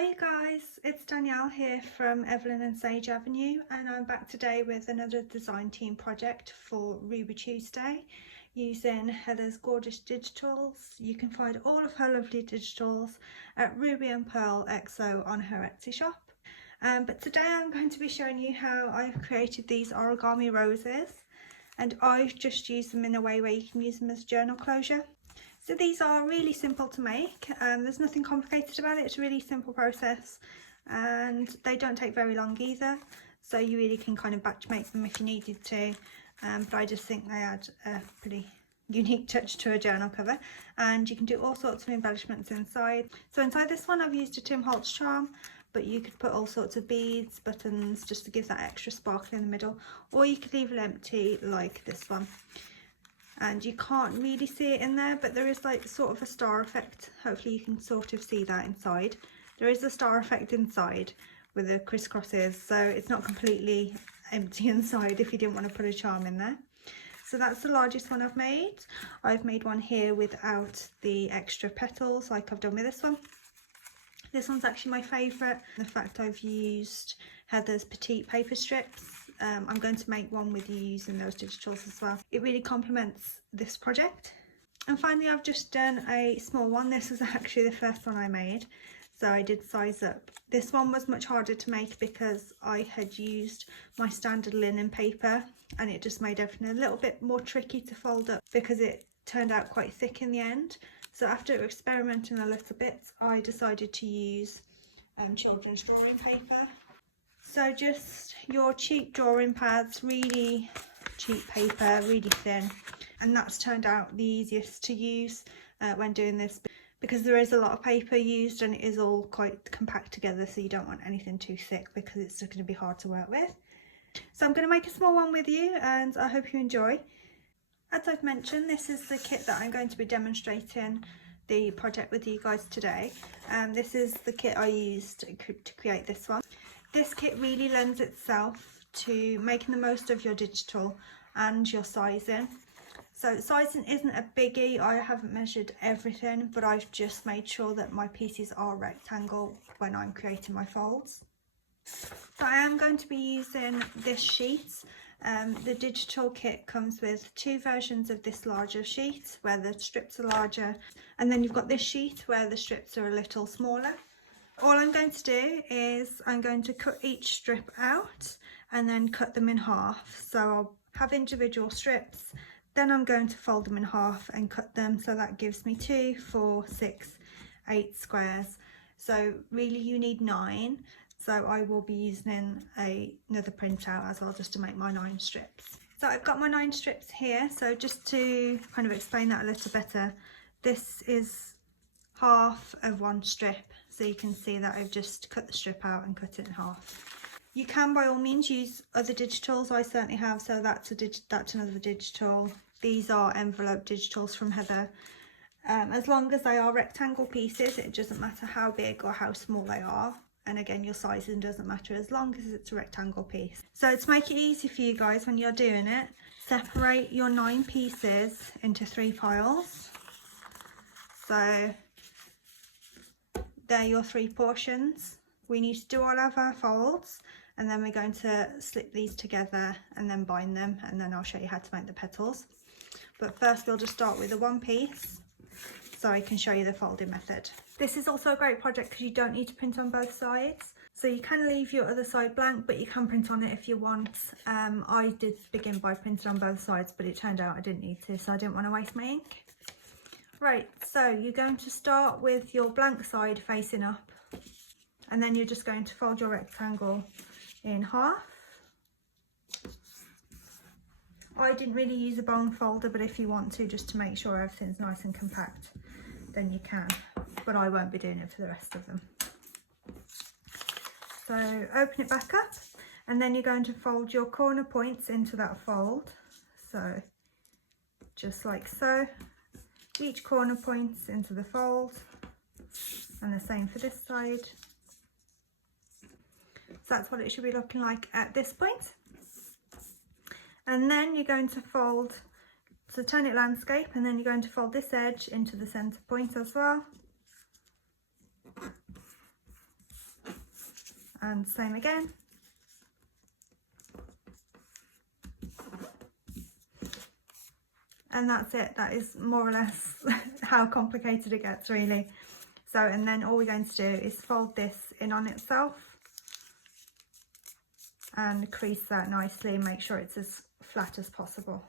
Hi guys, it's Danielle here from Evelyn and Sage Avenue, and I'm back today with another design team project for Ruby Tuesday using Heather's gorgeous digitals. You can find all of her lovely digitals at Ruby&Pearlxo on her Etsy shop. But today I'm going to be showing you how I've created these origami roses, and I've just used them in a way where you can use them as journal closure. So these are really simple to make, there's nothing complicated about it. It's a really simple process and they don't take very long either, so you really can kind of batch make them if you needed to, but I just think they add a pretty unique touch to a journal cover, and you can do all sorts of embellishments inside. So inside this one I've used a Tim Holtz charm, but you could put all sorts of beads, buttons, just to give that extra sparkle in the middle, or you could leave it empty like this one. And you can't really see it in there, but there is like sort of a star effect. Hopefully you can sort of see that inside. There is a star effect inside with the crisscrosses, so it's not completely empty inside if you didn't want to put a charm in there. So that's the largest one I've made. I've made one here without the extra petals like I've done with this one. This one's actually my favourite. The fact I've used Heather's Petit paper strips. I'm going to make one with you using those digitals as well. It really complements this project. And finally I've just done a small one. This was actually the first one I made, so I did size up. This one was much harder to make because I had used my standard linen paper and it just made everything a little bit more tricky to fold up because it turned out quite thick in the end. So after experimenting a little bit, I decided to use children's drawing paper. So just your cheap drawing pads, really cheap paper, really thin, and that's turned out the easiest to use when doing this, because there is a lot of paper used and it is all quite compact together, so you don't want anything too thick because it's just going to be hard to work with. So I'm going to make a small one with you and I hope you enjoy. As I've mentioned, this is the kit that I'm going to be demonstrating the project with you guys today. This is the kit I used to create this one. This kit really lends itself to making the most of your digital and your sizing. So sizing isn't a biggie. I haven't measured everything, but I've just made sure that my pieces are rectangle when I'm creating my folds. So I am going to be using this sheet. The digital kit comes with two versions of this larger sheet where the strips are larger, and then you've got this sheet where the strips are a little smaller. All I'm going to do is I'm going to cut each strip out and then cut them in half. So I'll have individual strips, then I'm going to fold them in half and cut them, so that gives me 2, 4, 6, 8 squares. So really you need 9. So I will be using another printout as well, just to make my 9 strips. So I've got my 9 strips here. So just to kind of explain that a little better, this is half of one strip. So you can see that I've just cut the strip out and cut it in half. You can by all means use other digitals. I certainly have. So that's another digital. These are envelope digitals from Heather. As long as they are rectangle pieces, it doesn't matter how big or how small they are. And again, your sizing doesn't matter as long as it's a rectangle piece. So to make it easy for you guys when you're doing it, separate your 9 pieces into 3 piles. So they're your 3 portions. We need to do all of our folds, and then we're going to slip these together and then bind them, and then I'll show you how to make the petals. But first we'll just start with the 1 piece so I can show you the folding method. This is also a great project because you don't need to print on both sides. So you can leave your other side blank, but you can print on it if you want. I did begin by printing on both sides, but it turned out I didn't need to, so I didn't want to waste my ink. Right, so you're going to start with your blank side facing up, and then you're just going to fold your rectangle in half. I didn't really use a bone folder, but if you want to, just to make sure everything's nice and compact, then you can, but I won't be doing it for the rest of them. So open it back up, and then you're going to fold your corner points into that fold. So just like so. Each corner points into the fold, and the same for this side. So that's what it should be looking like at this point. And then you're going to fold, so turn it landscape, and then you're going to fold this edge into the center point as well. and same again. And that's it. That is more or less how complicated it gets, really. So, and then all we're going to do is fold this in on itself and crease that nicely and make sure it's as flat as possible.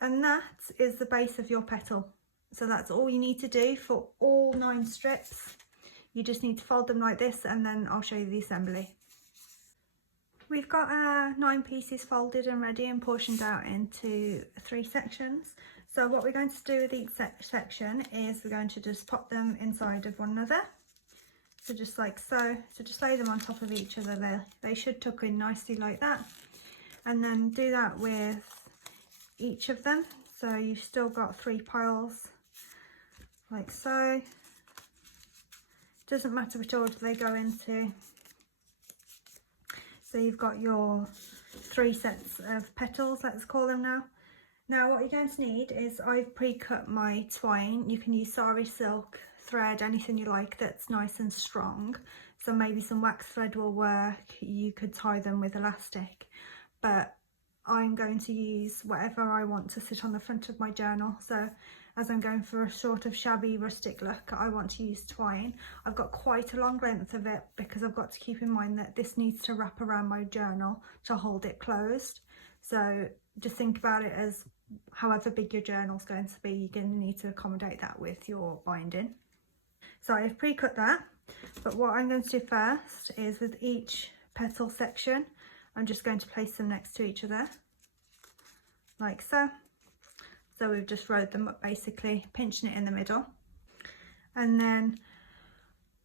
And that is the base of your petal. So that's all you need to do for all 9 strips. You just need to fold them like this, and then I'll show you the assembly. We've got our 9 pieces folded and ready and portioned out into 3 sections. So what we're going to do with each section is we're going to just pop them inside of one another. So just like so. So just lay them on top of each other there. They should tuck in nicely like that. And then do that with each of them. So you've still got 3 piles like so. Doesn't matter which order they go into. So you've got your 3 sets of petals, let's call them now. Now what you're going to need is, I've pre-cut my twine. You can use sari silk, thread, anything you like that's nice and strong. So maybe some wax thread will work. You could tie them with elastic, but I'm going to use whatever I want to sit on the front of my journal. So as I'm going for a sort of shabby rustic look, I want to use twine. I've got quite a long length of it because I've got to keep in mind that this needs to wrap around my journal to hold it closed. So just think about it as however big your journal's going to be, you're going to need to accommodate that with your binding. So I've pre-cut that, but what I'm going to do first is with each petal section, I'm just going to place them next to each other like so. So we've just rolled them up, basically pinching it in the middle, and then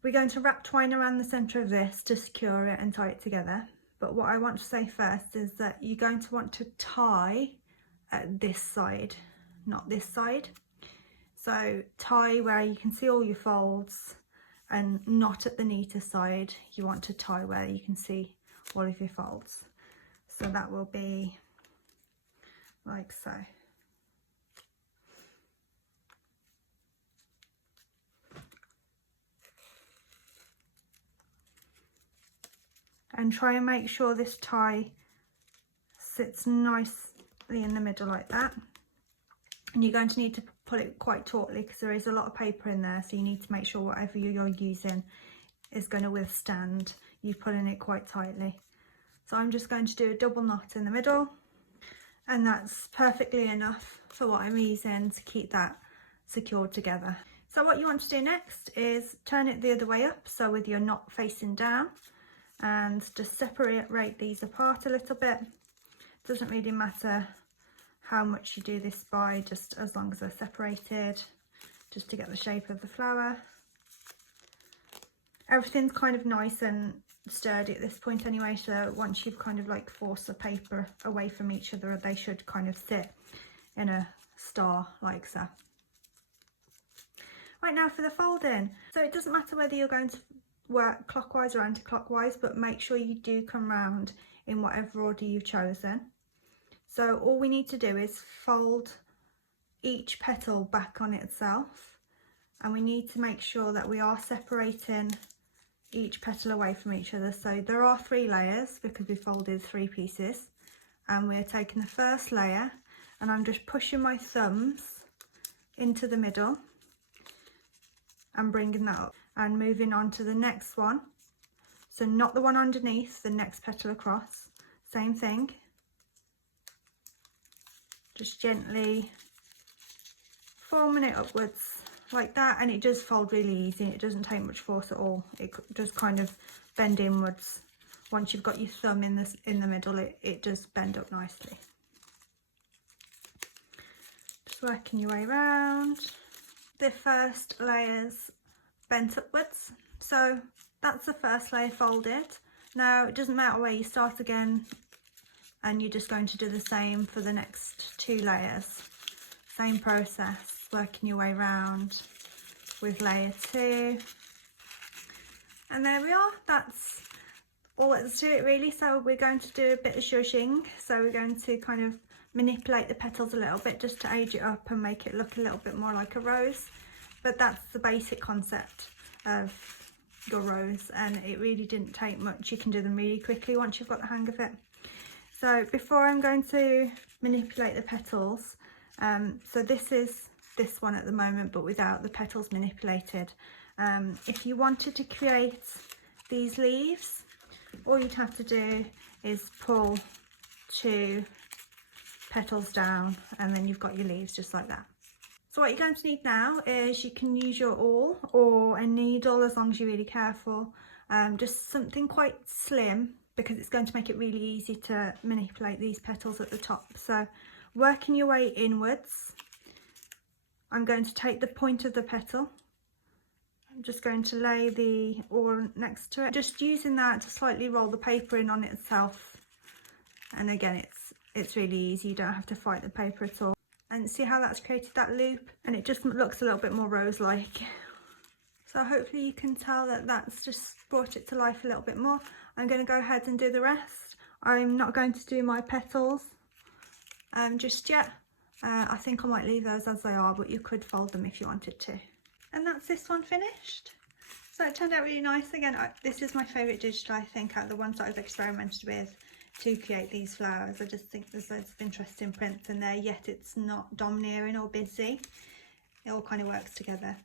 we're going to wrap twine around the centre of this to secure it and tie it together. But what I want to say first is that you're going to want to tie at this side, not this side. So tie where you can see all your folds, and not at the neatest side. You want to tie where you can see all of your folds. So that will be like so. And try and make sure this tie sits nicely in the middle like that. And you're going to need to pull it quite tautly because there is a lot of paper in there, so you need to make sure whatever you're using is going to withstand you pulling it quite tightly. So I'm just going to do a double knot in the middle, and that's perfectly enough for what I'm using to keep that secured together. So what you want to do next is turn it the other way up, so with your knot facing down, and just separate these apart a little bit. Doesn't really matter how much you do this by, just as long as they're separated, just to get the shape of the flower. Everything's kind of nice and sturdy at this point anyway, so once you've kind of like forced the paper away from each other, they should kind of sit in a star like so. Right, now for the folding. So it doesn't matter whether you're going to work clockwise or anti-clockwise, but make sure you do come round in whatever order you've chosen. So all we need to do is fold each petal back on itself, and we need to make sure that we are separating each petal away from each other. So there are 3 layers because we folded 3 pieces, and we're taking the first layer, and I'm just pushing my thumbs into the middle and bringing that up and moving on to the next one. So not the one underneath, the next petal across, same thing. Just gently forming it upwards like that, and it does fold really easy. It doesn't take much force at all. It just kind of bend inwards. Once you've got your thumb in the middle, it does bend up nicely. Just working your way around. The first layer's bent upwards, so that's the first layer folded. Now it doesn't matter where you start again, and you're just going to do the same for the next 2 layers. Same process, working your way around with layer 2. And there we are, that's all that's to it really. So we're going to do a bit of zhuzhing, so we're going to kind of manipulate the petals a little bit just to age it up and make it look a little bit more like a rose. But that's the basic concept of your rose, and it really didn't take much. You can do them really quickly once you've got the hang of it. So before I'm going to manipulate the petals, so this is this one at the moment but without the petals manipulated. If you wanted to create these leaves, all you'd have to do is pull 2 petals down and then you've got your leaves just like that. So what you're going to need now is, you can use your awl or a needle as long as you're really careful, just something quite slim, because it's going to make it really easy to manipulate these petals at the top. So working your way inwards, I'm going to take the point of the petal, I'm just going to lay the awl next to it, just using that to slightly roll the paper in on itself. And again, it's really easy, you don't have to fight the paper at all. And see how that's created that loop, and it just looks a little bit more rose-like. So hopefully you can tell that that's just brought it to life a little bit more. I'm going to go ahead and do the rest. I'm not going to do my petals just yet. I think I might leave those as they are, but you could fold them if you wanted to. And that's this one finished. So it turned out really nice. Again, this is my favourite digital, I think, out of the ones that I've experimented with to create these flowers. I just think there's loads of interesting prints in there, yet it's not domineering or busy. It all kind of works together.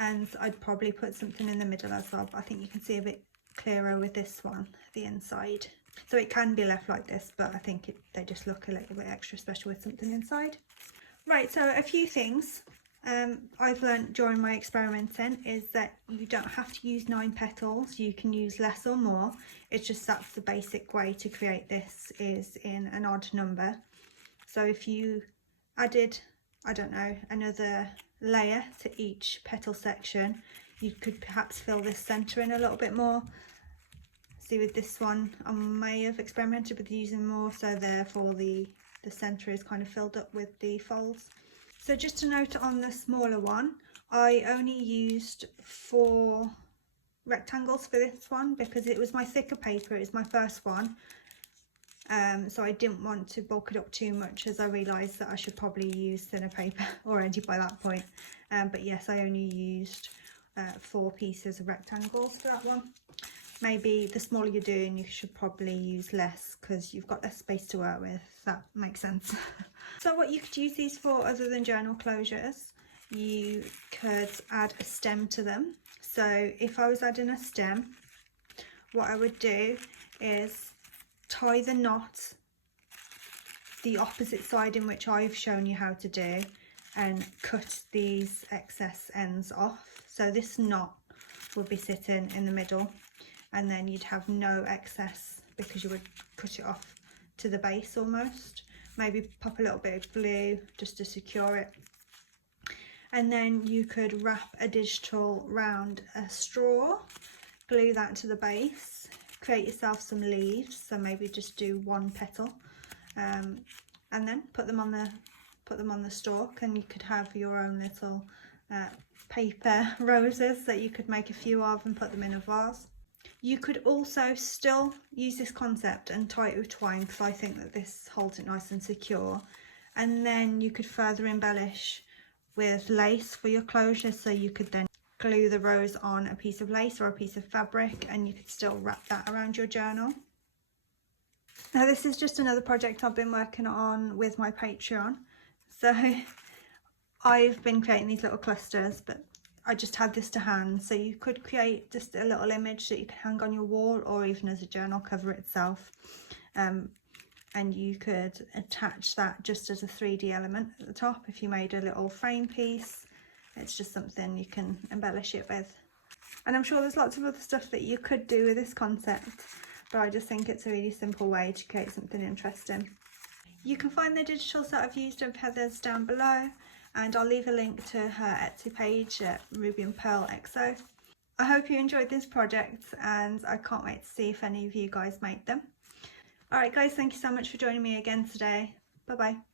And I'd probably put something in the middle as well, but I think you can see a bit clearer with this one, the inside. So it can be left like this, but I think they just look a little bit extra special with something inside. Right, so a few things I've learned during my experimenting is that you don't have to use 9 petals, you can use less or more. It's just that's the basic way to create this, is in an odd number. So if you added, I don't know, another layer to each petal section, you could perhaps fill this centre in a little bit more. See, with this one I may have experimented with using more, so therefore the centre is kind of filled up with the folds. So just a note on the smaller one, I only used 4 rectangles for this one because it was my thicker paper, it was my first one. So I didn't want to bulk it up too much, as I realised that I should probably use thinner paper already by that point. But yes, I only used 4 pieces of rectangles for that one. Maybe the smaller you're doing, you should probably use less because you've got less space to work with. That makes sense. So what you could use these for other than journal closures, you could add a stem to them. So if I was adding a stem, what I would do is tie the knot the opposite side in which I've shown you how to do, and cut these excess ends off. So this knot would be sitting in the middle, and then you'd have no excess because you would cut it off to the base almost. Maybe pop a little bit of glue just to secure it. And then you could wrap a digital round a straw, glue that to the base, create yourself some leaves, so maybe just do 1 petal, and then put them on the stalk, and you could have your own little paper roses that you could make a few of and put them in a vase. You could also still use this concept and tie it with twine, because I think that this holds it nice and secure, and then you could further embellish with lace for your closure. So you could then glue the rose on a piece of lace or a piece of fabric, and you could still wrap that around your journal. Now this is just another project I've been working on with my Patreon. So I've been creating these little clusters, but I just had this to hand. So you could create just a little image that you can hang on your wall, or even as a journal cover itself. And you could attach that just as a 3D element at the top. If you made a little frame piece, it's just something you can embellish it with. And I'm sure there's lots of other stuff that you could do with this concept, but I just think it's a really simple way to create something interesting. You can find the digitals that I've used of Heather's down below, and I'll leave a link to her Etsy page at Ruby&Pearlxo. I hope you enjoyed this project, and I can't wait to see if any of you guys make them. Alright guys, thank you so much for joining me again today. Bye bye.